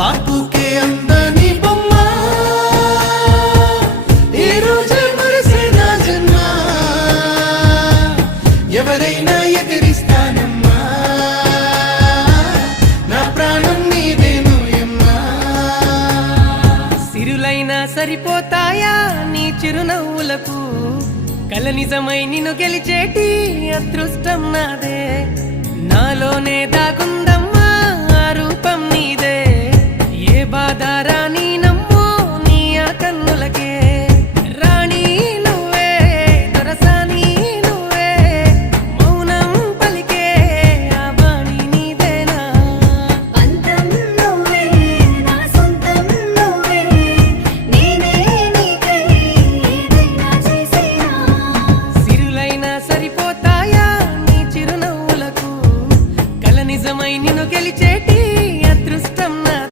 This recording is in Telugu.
బాపుకే అందని బొమ్మ ఈ రోజే మురిసే నా జన్మ ఎవరైనా ఎదిరిస్తానమ్మా నా ప్రాణం నీదేను ఎమ్మా సిరులైనా సరిపోతాయా నీ చిరునవ్వులకు కల నిజమై నిన్ను గెలిచేటి అదృష్టం నాదే నాలోనే దాగుందమ్మా ఆ రూపం నీదే